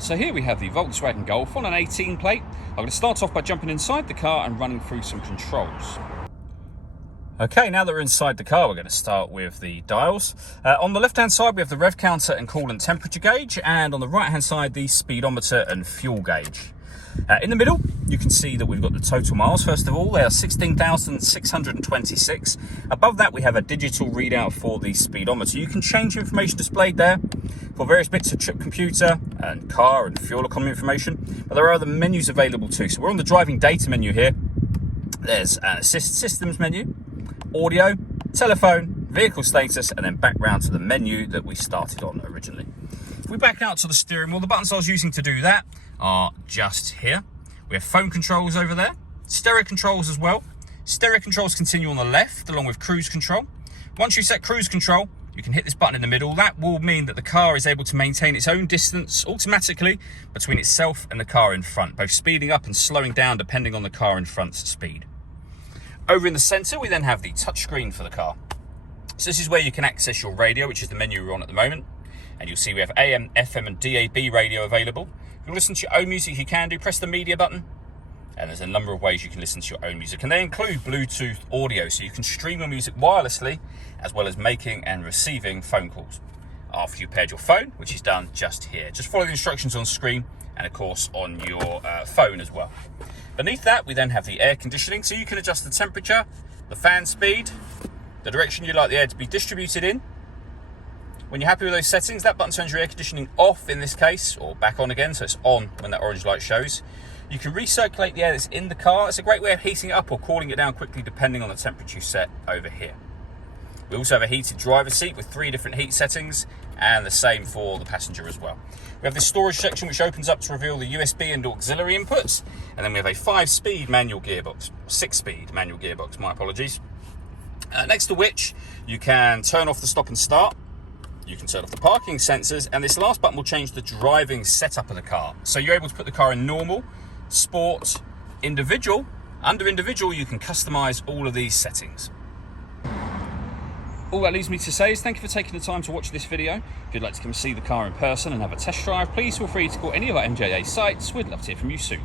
So here we have the Volkswagen Golf on an 18 plate. I'm going to start off by jumping inside the car and running through some controls. Okay, now that we're inside the car, we're going to start with the dials. On the left-hand side, we have the rev counter and coolant temperature gauge, and on the right-hand side, the speedometer and fuel gauge. In the middle, you can see that we've got the total miles. First of all, they are 16,626. Above that, we have a digital readout for the speedometer. You can change information displayed there for various bits of trip computer and car and fuel economy information. But there are other menus available too. So we're on the driving data menu here. There's an assist systems menu, audio, telephone, vehicle status, and then back round to the menu that we started on originally. If we back out to the steering wheel, the buttons I was using to do that are just here. We have phone controls over there, stereo controls as well. Stereo controls continue on the left along with cruise control. Once you set cruise control, you can hit this button in the middle. That will mean that the car is able to maintain its own distance automatically between itself and the car in front, both speeding up and slowing down depending on the car in front's speed. Over in the center, we then have the touchscreen for the car. So this is where you can access your radio, which is the menu we're on at the moment. And you'll see we have AM, FM and DAB radio available. If you listen to your own music, you can do. Press the media button. And there's a number of ways you can listen to your own music. And they include Bluetooth audio, so you can stream your music wirelessly, as well as making and receiving phone calls. After you've paired your phone, which is done just here. Just follow the instructions on screen, and of course on your phone as well. Beneath that, we then have the air conditioning, so you can adjust the temperature, the fan speed, the direction you'd like the air to be distributed in. When you're happy with those settings, that button turns your air conditioning off in this case, or back on again, so it's on when that orange light shows. You can recirculate the air that's in the car. It's a great way of heating it up or cooling it down quickly depending on the temperature you set over here. We also have a heated driver's seat with 3 different heat settings, and the same for the passenger as well. We have this storage section which opens up to reveal the USB and auxiliary inputs, and then we have a 5-speed manual gearbox, 6-speed manual gearbox, my apologies. Next to which, you can turn off the stop and start. You can turn off the parking sensors, and this last button will change the driving setup of the car. So you're able to put the car in normal, sport, individual. Under individual, you can customize all of these settings. All that leaves me to say is thank you for taking the time to watch this video. If you'd like to come see the car in person and have a test drive, please feel free to call any of our MJA sites. We'd love to hear from you soon.